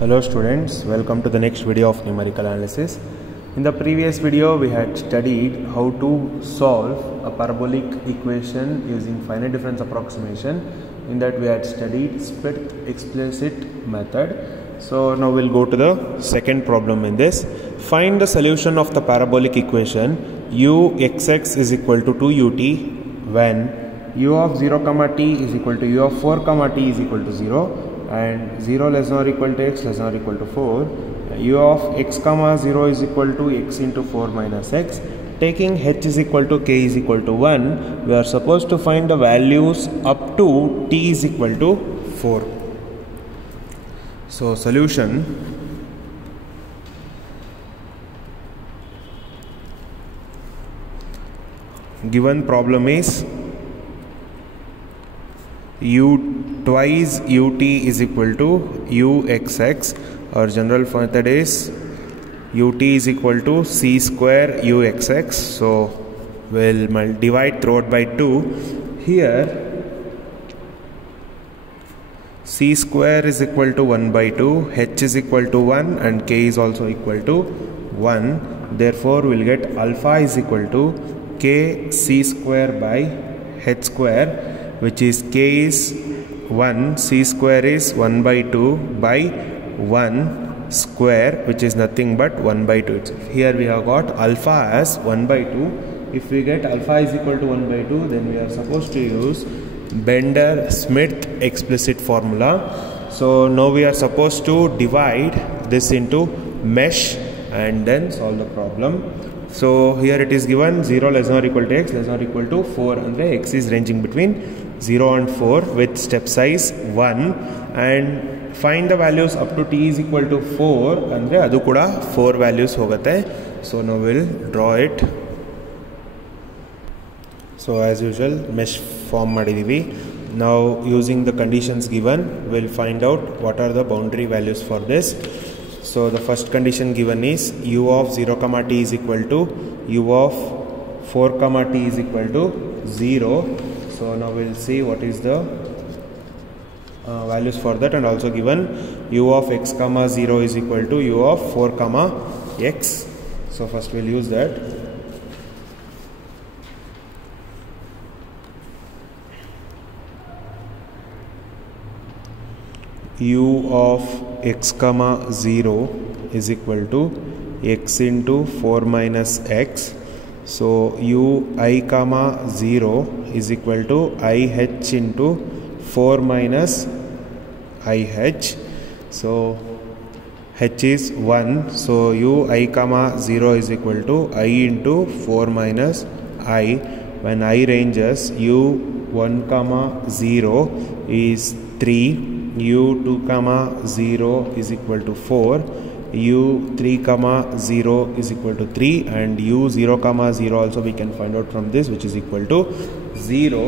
Hello students, welcome to the next video of numerical analysis. In the previous video we had studied how to solve a parabolic equation using finite difference approximation. In that we had studied split explicit method. So now we'll go to the second problem in this. Find the solution of the parabolic equation uxx is equal to 2ut when u of 0 comma t is equal to u of 4 comma t is equal to 0 and 0 less than or equal to x less than or equal to 4, u of x comma 0 is equal to x into 4 minus x. Taking h is equal to k is equal to 1, we are supposed to find the values up to t is equal to 4. So solution, given problem is u twice ut is equal to uxx. Our general method is ut is equal to c square uxx. So we'll divide throughout by 2. Here c square is equal to 1 by 2, h is equal to 1 and k is also equal to 1. Therefore we'll get alpha is equal to k c square by h square, which is k is 1, c square is 1 by 2 by 1 square, which is nothing but 1 by 2 itself. Here we have got alpha as 1 by 2. If we get alpha is equal to 1 by 2, then we are supposed to use Bender-Smith explicit formula. So now we are supposed to divide this into mesh and then solve the problem. So here it is given 0 less than or equal to x less than or equal to 4, and x is ranging between 0 and 4 with step size 1, and find the values up to t is equal to 4 andre adu kuda 4 values hogutte. So now we'll draw it. So as usual mesh form ಮಾಡಿದೀವಿ. Now using the conditions given, we'll find out what are the boundary values for this. So the first condition given is u of 0 comma t is equal to u of 4 comma t is equal to 0. So now we'll see what is the values for that, and also given u of x comma 0 is equal to u of 4 comma x. So first we'll use that. U of x comma 0 is equal to x into 4 minus x. So u I comma 0 is equal to I h into 4 minus I h. So h is 1. So u I comma 0 is equal to I into 4 minus I. When I ranges u 1 comma 0 is 3. u2 comma 0 is equal to 4, u3 comma 0 is equal to 3, and u0 comma 0 also we can find out from this, which is equal to 0.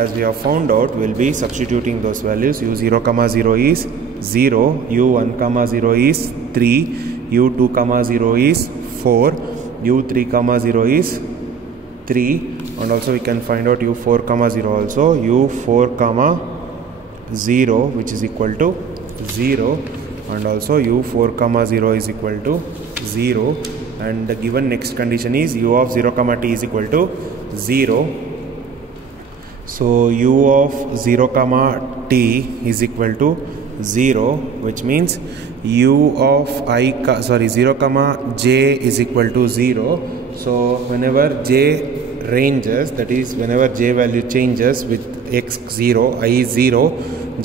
As we have found out, we'll be substituting those values. u0 comma 0 is 0, u1 comma 0 is 3, u2 comma 0 is 4, u3 comma 0 is 3, and also we can find out u4 comma 0 also, u4 comma 0 which is equal to 0, and also u4 comma 0 is equal to 0, and the given next condition is u of 0 comma t is equal to 0. So u of 0 comma t is equal to 0, which means u of 0 comma j is equal to 0. So whenever j ranges, that is whenever j value changes with x 0, I 0,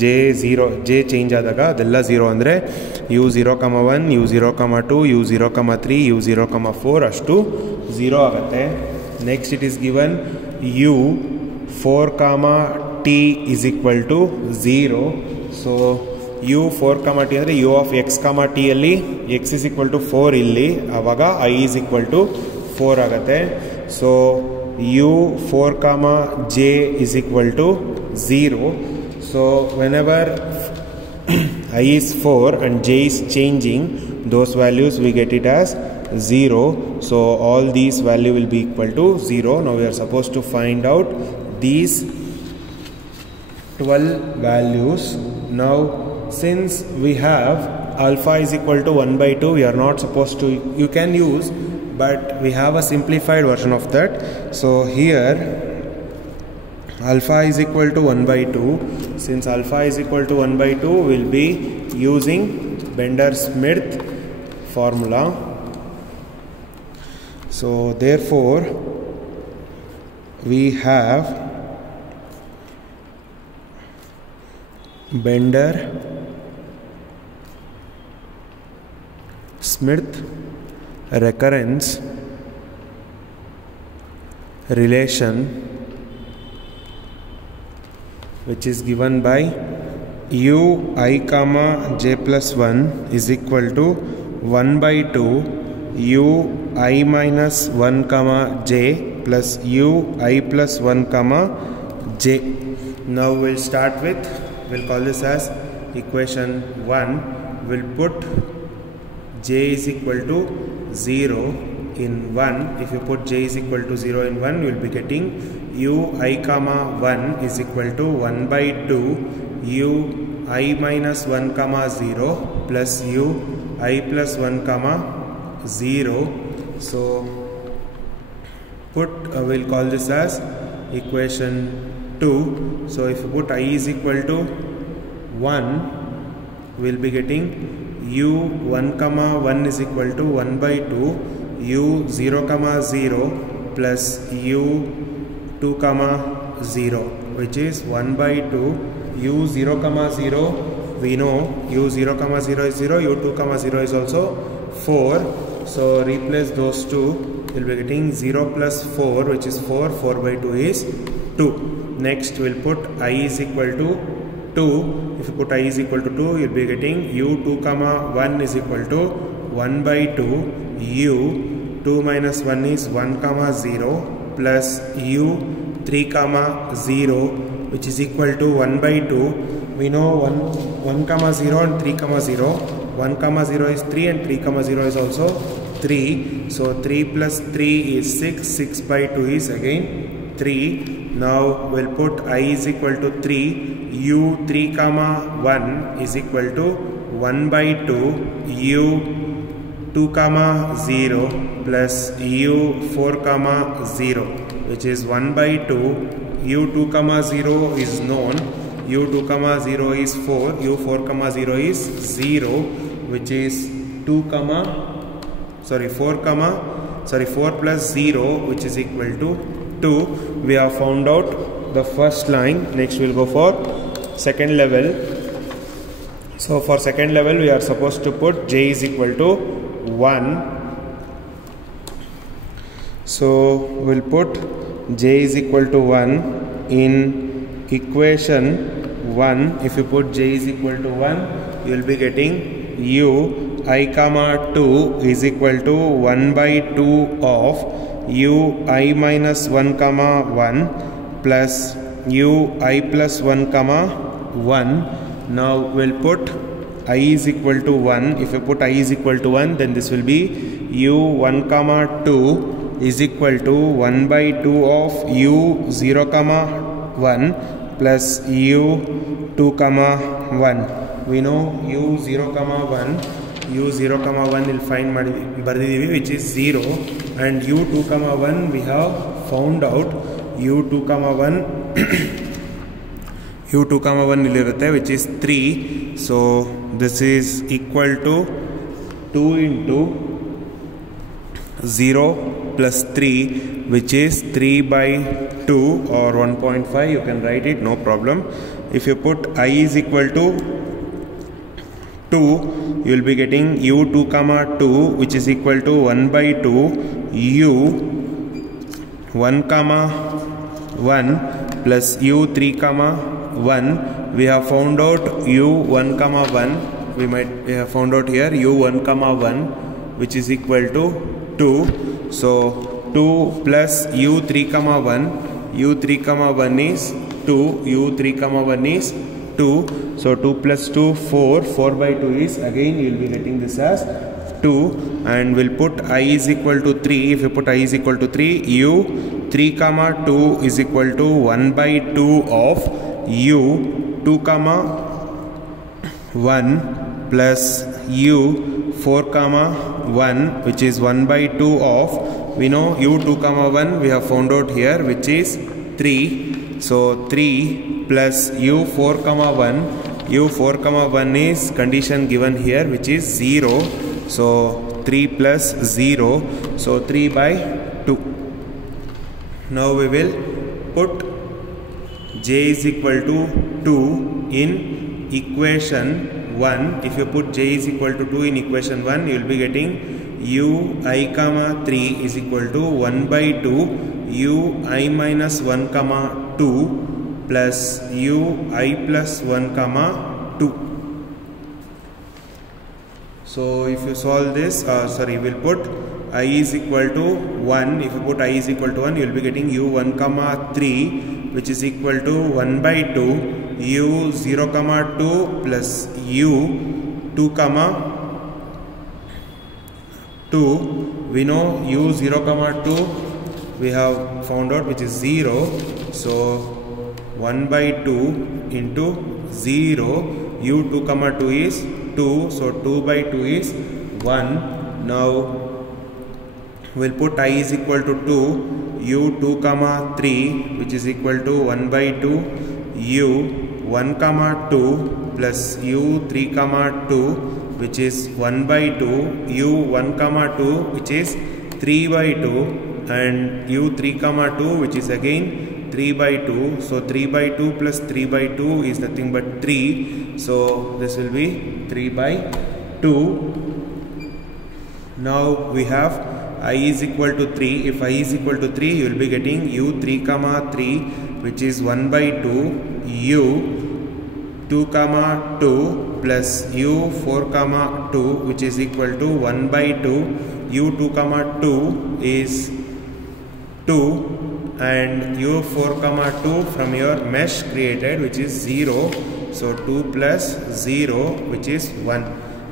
j change ಆದಾಗ ಅದೆಲ್ಲ 0 ಅಂದರೆ u0, 1, u0, 2, u0, 3, u0, 4 ಅಷ್ಟು 0 ಆಗುತ್ತೆ. Next it is given u4 t is equal to 0. So u4 t ಅಂದರೆ u of x t ಅಲ್ಲಿ x is equal to 4 ಇಲ್ಲಿ, ಆವಾಗ I is equal to 4 ಆಗುತ್ತೆ. So u4 j is equal to 0. So whenever I is 4 and j is changing, those values we get it as 0. So all these value will be equal to 0. Now we are supposed to find out these 12 values. Now since we have alpha is equal to 1 by 2, we are not supposed to, you can use, but we have a simplified version of that. So here alpha is equal to 1 by 2. Since alpha is equal to 1 by 2, we will be using Bender-Smith formula. So therefore we have Bender-Smith recurrence relation, which is given by ui comma j plus 1 is equal to 1 by 2 ui minus 1 comma j plus ui plus 1 comma j. Now we'll start with, we'll call this as equation 1. We'll put j is equal to 0 in 1. If you put j is equal to 0 in 1, you will be getting ui comma 1 is equal to 1 by 2 ui minus 1 comma 0 plus ui plus 1 comma 0. So put we'll call this as equation 2. So if you put I is equal to 1, we'll be getting u1 comma 1 is equal to 1 by 2 u0 comma 0 plus u2 comma 0, which is 1 by 2 u0 comma 0. We know u0 comma 0 is 0, u2 comma 0 is also 4. So replace those two, we'll be getting 0 plus 4, which is 4. 4 by 2 is 2. Next we'll put I is equal to 2. If you put I is equal to 2, you'll be getting u2 comma 1 is equal to 1 by 2 u2 minus 1 is 1 comma 0 plus u3 comma 0, which is equal to 1 by 2. We know 1 comma 0 and 3 comma 0. 1 comma 0 is 3 and 3 comma 0 is also 3. So 3 plus 3 is 6. 6 by 2 is again 3. Now we'll put I is equal to 3. u3 comma 1 is equal to 1 by 2 u2 comma 0 plus u4 comma 0, which is 1 by 2. u2 comma 0 is known, u2 comma 0 is 4, u4 comma 0 is 0, which is 4 plus 0, which is equal to 2. We have found out the first line. Next we'll go for second level. So for second level, we are supposed to put j is equal to 1. So we'll put j is equal to 1 in equation 1. If you put j is equal to 1, you will be getting ui comma 2 is equal to 1 by 2 of ui minus 1 comma 1 plus ui plus 1 comma 1. Now we'll put I is equal to 1. If you put I is equal to 1, then this will be u1 comma 2 is equal to 1 by 2 of u0 comma 1 plus u2 comma 1. We know u0 comma 1 will find which is 0, and u2 comma 1 we have found out. u2 comma 1 u2 comma 1 which is 3. So this is equal to 2 into 0 plus 3, which is 3 by 2 or 1.5. You can write it, no problem. If you put I is equal to 2, you will be getting u2 comma 2, which is equal to 1 by 2 u1 comma 1 plus u3 comma 1. We have found out u1 comma 1. We have found out here u1 comma 1, which is equal to 2. So 2 plus u3 comma 1. u3 comma 1 is 2. u3 comma 1 is 2. So 2 plus 2, 4. 4 by 2 is, again you will be getting this as 2. And we'll put I is equal to 3. If you put I is equal to 3, u3 comma 2 is equal to 1 by 2 of u2 comma 1 plus u 4 comma 1, which is 1 by 2 of, we know u2 comma 1 we have found out here, which is 3. So 3 plus u4 comma 1, u4 comma 1 is condition given here, which is 0. So 3 plus 0, so 3 by 2. Now we will put j is equal to 2 in equation 1. If you put j is equal to 2 in equation 1, you will be getting u I comma 3 is equal to 1 by 2 u I minus 1 comma 2 plus u I plus 1 comma 2. So if you solve this, we'll put I is equal to 1. If you put I is equal to 1, you will be getting u1 comma 3, which is equal to 1 by 2 u0 comma 2 plus u2 comma 2. We know u0 comma 2 we have found out, which is 0. So 1 by 2 into 0, u2 comma 2 is 2, so 2 by 2 is 1. Now we'll put I is equal to 2 u2 comma 3, which is equal to 1 by 2 u1 comma 2 plus u3 comma 2, which is 1 by 2 u1 comma 2, which is 3 by 2, and u3 comma 2, which is again 3 by 2. So 3 by 2 plus 3 by 2 is nothing but 3. So this will be 3 by 2. Now we have I is equal to 3. If I is equal to 3, you will be getting u3 comma 3, which is 1 by 2 u2 comma 2 plus u4 comma 2, which is equal to 1 by 2 u2 comma 2 is 2, and u4 comma 2 from your mesh created, which is 0. So 2 plus 0, which is 1.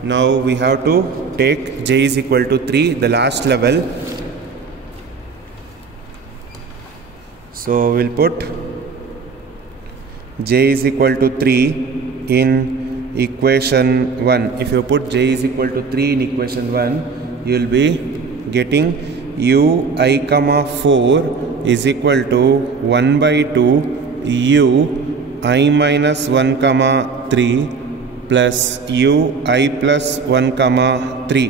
Now we have to take j is equal to 3, the last level. So we'll put j is equal to 3 in equation 1. If you put j is equal to 3 in equation 1, you will be getting u I comma 4 is equal to 1 by 2 u I minus 1 comma 3 plus u I plus 1 comma 3.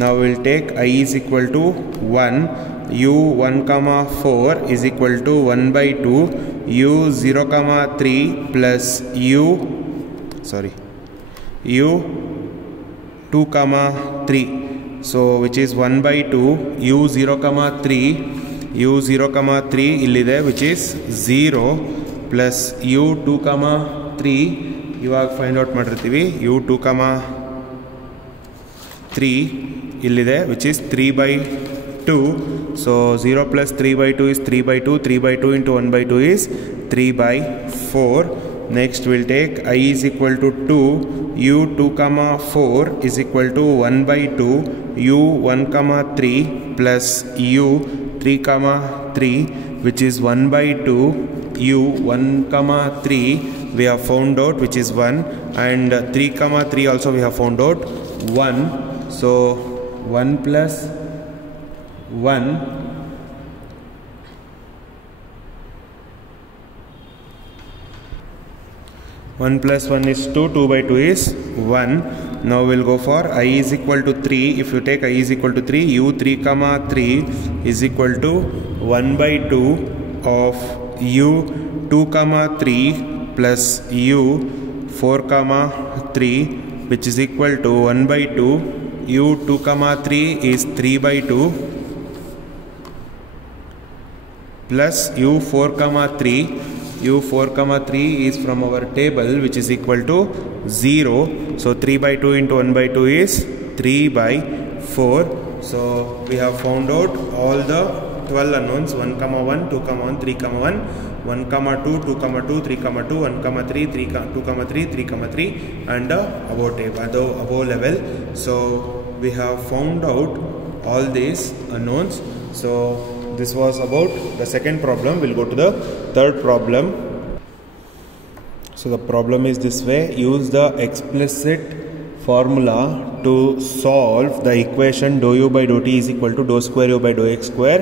Now we'll take I is equal to 1, u 1 comma 4 is equal to 1 by 2 u 0 comma 3 plus u 2 comma 3. So which is 1 by 2 u 0 comma 3 illide, which is 0 plus u 2 comma 3. ಇವಾಗ find out ಮಾಡಿರ್ತೀವಿ u2 3 ಇಲ್ಲಿದೆ, which is 3 by 2. So 0 plus 3 by 2 is 3 by 2. 3 by 2 into 1 by 2 is 3 by 4. Next we'll take I is equal to 2 u2 4 is equal to 1 by 2 u1 3 plus u3 3, which is 1 by 2 u1 3 we have found out, which is 1, and 3 3 also we have found out 1. So 1 plus 1 1 plus 1 is 2, 2 by 2 is 1. Now we'll go for I is equal to 3. If you take I is equal to 3, u3 3 is equal to 1 by 2 of u2 3 plus u4 3, which is equal to 1 by 2 u2 3 is 3 by 2 plus u4 3 is from our table, which is equal to 0. So 3 by 2 into 1 by 2 is 3 by 4. So we have found out all the 12 unknowns: 1, 1, 2, 1, 3, 1, 1, 2, 2, 2, 3, 2, 1, 3, 3, 2, 3, 3, and above level. So we have found out all these unknowns. So this was about the second problem. We'll go to the third problem. So the problem is this way: use the explicit formula to solve the equation dou u by dou t is equal to dou square u by dou x square,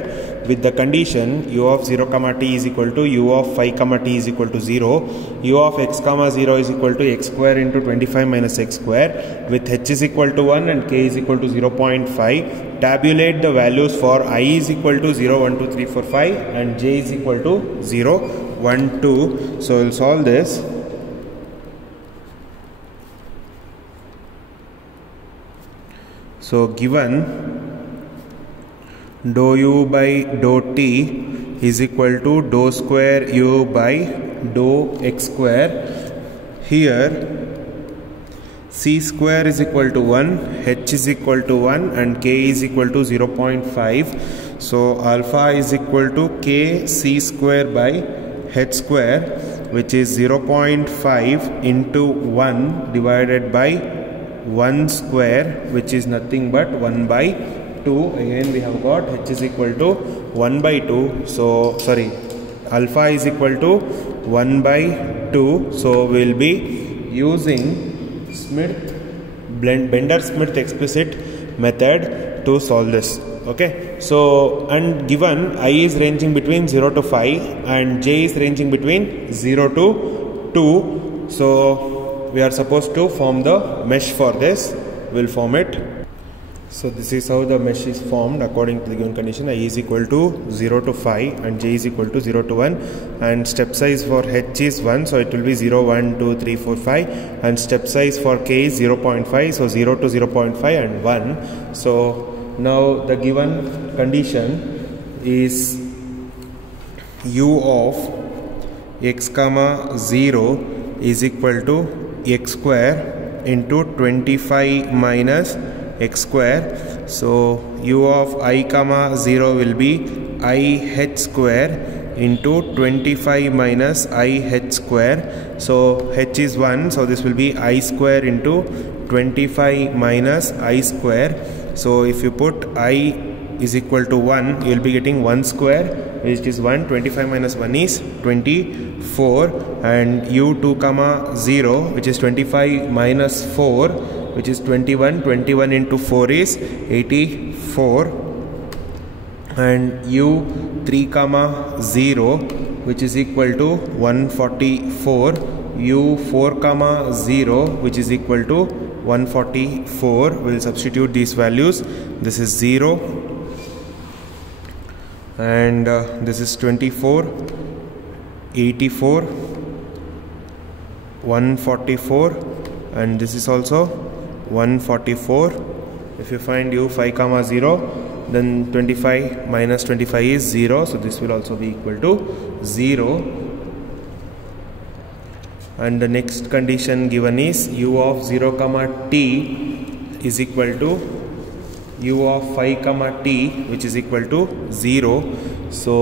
with the condition u of 0 comma t is equal to u of phi comma t is equal to 0, u of x comma 0 is equal to x square into 25 minus x square, with h is equal to 1 and k is equal to 0.5. Tabulate the values for I is equal to 0, 1, 2, 3, 4, 5 and j is equal to 0, 1, 2. So we'll solve this. So given dou u by dou t is equal to dou square u by dou x square, here c square is equal to 1, h is equal to 1 and k is equal to 0.5. So alpha is equal to k c square by h square, which is 0.5 into 1 divided by 1 square, which is nothing but 1 by 2. Again we have got h is equal to 1 by 2. So sorry, alpha is equal to 1 by 2. So we will be using Bender-Smith explicit method to solve this. Okay, so and given I is ranging between 0 to 5 and j is ranging between 0 to 2, so we are supposed to form the mesh for this. We'll form it. So this is how the mesh is formed according to the given condition. I is equal to 0 to 5 and j is equal to 0 to 1, and step size for h is 1, so it will be 0, 1, 2, 3, 4, 5, and step size for k is 0.5, so 0 to 0.5 and 1. So now the given condition is u of x comma 0 is equal to x square into 25 minus x square. So u of I comma 0 will be I h square into 25 minus I h square. So h is 1, so this will be I square into 25 minus I square. So if you put I is equal to 1, you will be getting 1 square, which is 1. 25 minus 1 is 24, and u2 comma 0, which is 25 minus 4, which is 21. 21 into 4 is 84, and u3 comma 0, which is equal to 144. u4 comma 0, which is equal to 144. We'll substitute these values. This is 0 and this is 24, 84, 144, and this is also 144. If you find u 5 comma 0, then 25 minus 25 is 0, so this will also be equal to 0. And the next condition given is u of 0 comma t is equal to u of phi comma t, which is equal to 0. So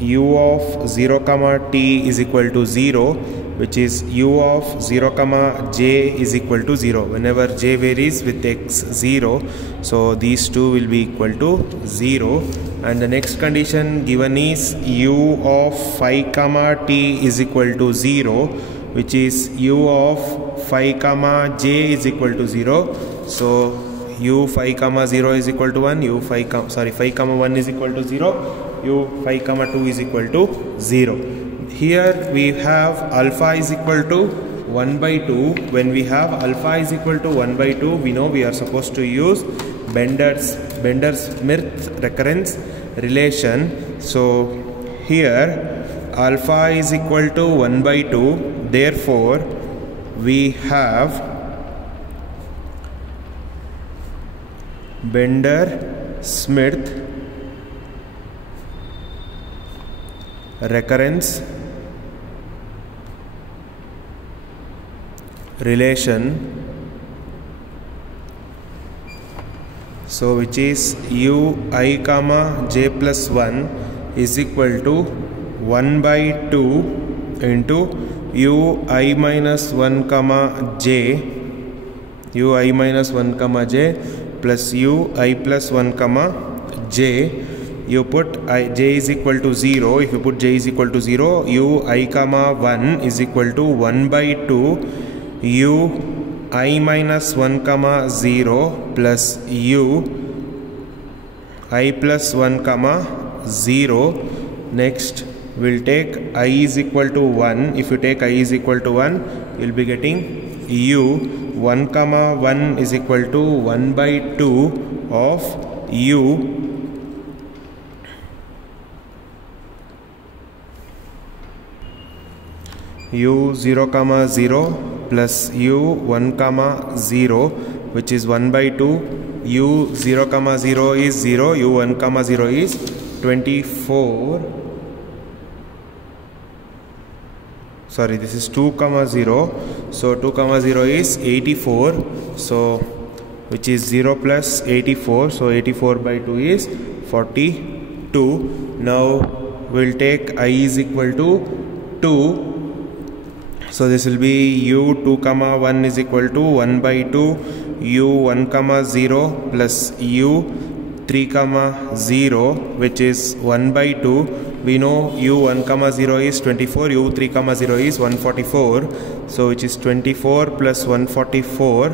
u of 0 comma t is equal to 0, which is u of 0 comma j is equal to 0. Whenever j varies with x 0, so these two will be equal to 0. And the next condition given is u of phi comma t is equal to 0, which is u of phi comma j is equal to 0. So u phi comma 0 is equal to 1, phi comma 1 is equal to 0, u phi comma 2 is equal to 0. Here we have alpha is equal to 1 by 2. When we have alpha is equal to 1 by 2, we know we are supposed to use Bender-Smith recurrence relation. So here alpha is equal to 1 by 2, therefore we have Bender-Smith recurrence relation, so which is u I comma j plus 1 is equal to 1 by 2 into u I minus 1 comma j, u I minus 1 comma j plus u I plus 1 comma j, you put j is equal to 0. If you put j is equal to 0, u I comma 1 is equal to 1 by 2 u I minus 1 comma 0 plus u I plus 1 comma 0. Next we'll take I is equal to 1. If you take I is equal to 1, you'll be getting u 1 comma 1 is equal to 1 by 2 of u u 0 comma 0 plus u 1 comma 0, which is 1 by 2. U 0 comma 0 is 0, u 1 comma 0 is 24. Sorry, this is 2 comma 0. So 2 comma 0 is 84. So which is 0 plus 84. So 84 by 2 is 42. Now we'll take I is equal to 2. So this will be u 2 comma 1 is equal to 1 by 2 u 1 comma 0 plus u 3 comma 0, which is 1 by 2. We know u 1 comma 0 is 24, u 3 comma 0 is 144. So which is 24 plus 144,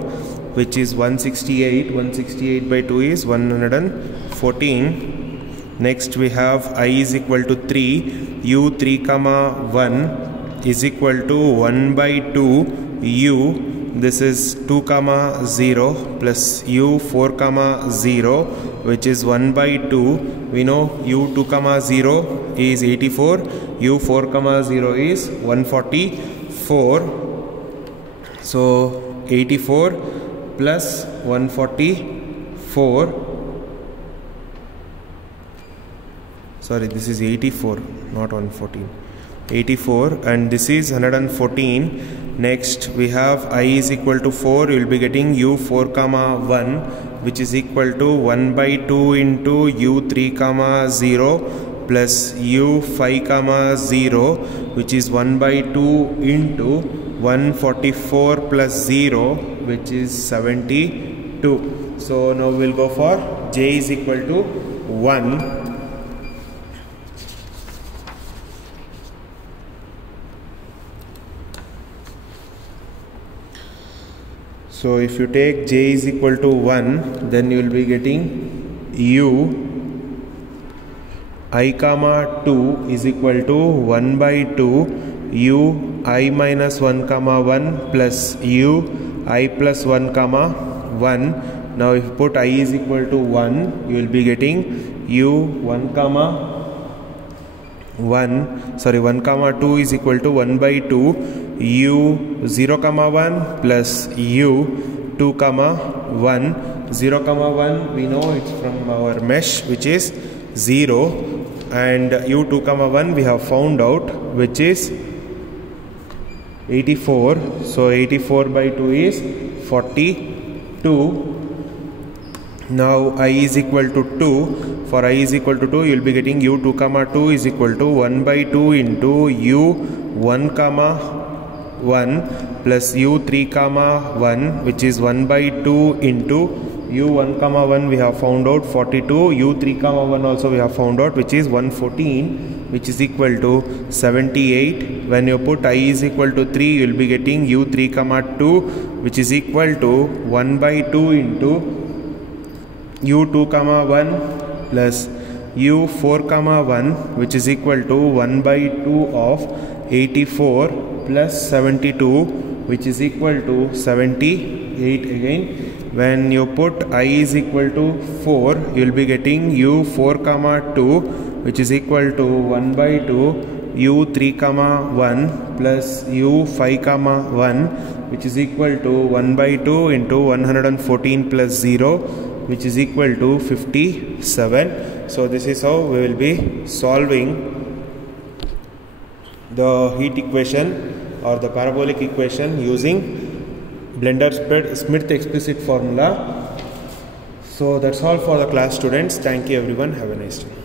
which is 168. 168 by 2 is 114. Next we have I is equal to 3, u 3 comma 1 is equal to 1 by 2 u, this is 2 comma 0 plus u 4 comma 0, which is 1 by 2. We know u 2 comma 0 is 84, u 4 comma 0 is 144. So 84 plus 144, sorry, this is 84, not 114. 84, and this is 114. Next we have I is equal to 4. You will be getting u 4 comma 1, which is equal to 1 by 2 into u 3 comma 0 plus u 5 comma 0, which is 1 by 2 into 144 plus 0, which is 72. So now we'll go for j is equal to 1. So if you take j is equal to 1, then you will be getting u I comma 2 is equal to 1 by 2 u I minus 1 comma 1 plus u I plus 1 comma 1. Now if you put I is equal to 1, you will be getting u 1 comma 1 comma 2 is equal to 1 by 2 u 0 comma 1 plus u 2 comma 1. 0 comma 1 we know it's from our mesh, which is 0, and u 2 comma 1 we have found out, which is 84. So 84 by 2 is 42. Now I is equal to 2. For I is equal to 2, you will be getting u 2 comma 2 is equal to 1 by 2 into u 1 comma 1 plus u 3 comma 1, which is 1 by 2 into u 1 comma 1 we have found out 42, u 3 comma 1 also we have found out, which is 114, which is equal to 78. When you put I is equal to 3, you will be getting u 3 comma 2, which is equal to 1 by 2 into u 2 comma 1 plus u 4 comma 1, which is equal to 1 by 2 of 84 plus 72, which is equal to 78 again. When you put I is equal to 4, you will be getting u 4 comma 2, which is equal to 1 by 2 u 3 comma 1 plus u 5 comma 1, which is equal to 1 by 2 into 114 plus 0, which is equal to 57. So this is how we will be solving the heat equation or the parabolic equation using Blender-Smith explicit formula. So that's all for the class, students. Thank you everyone. Have a nice day.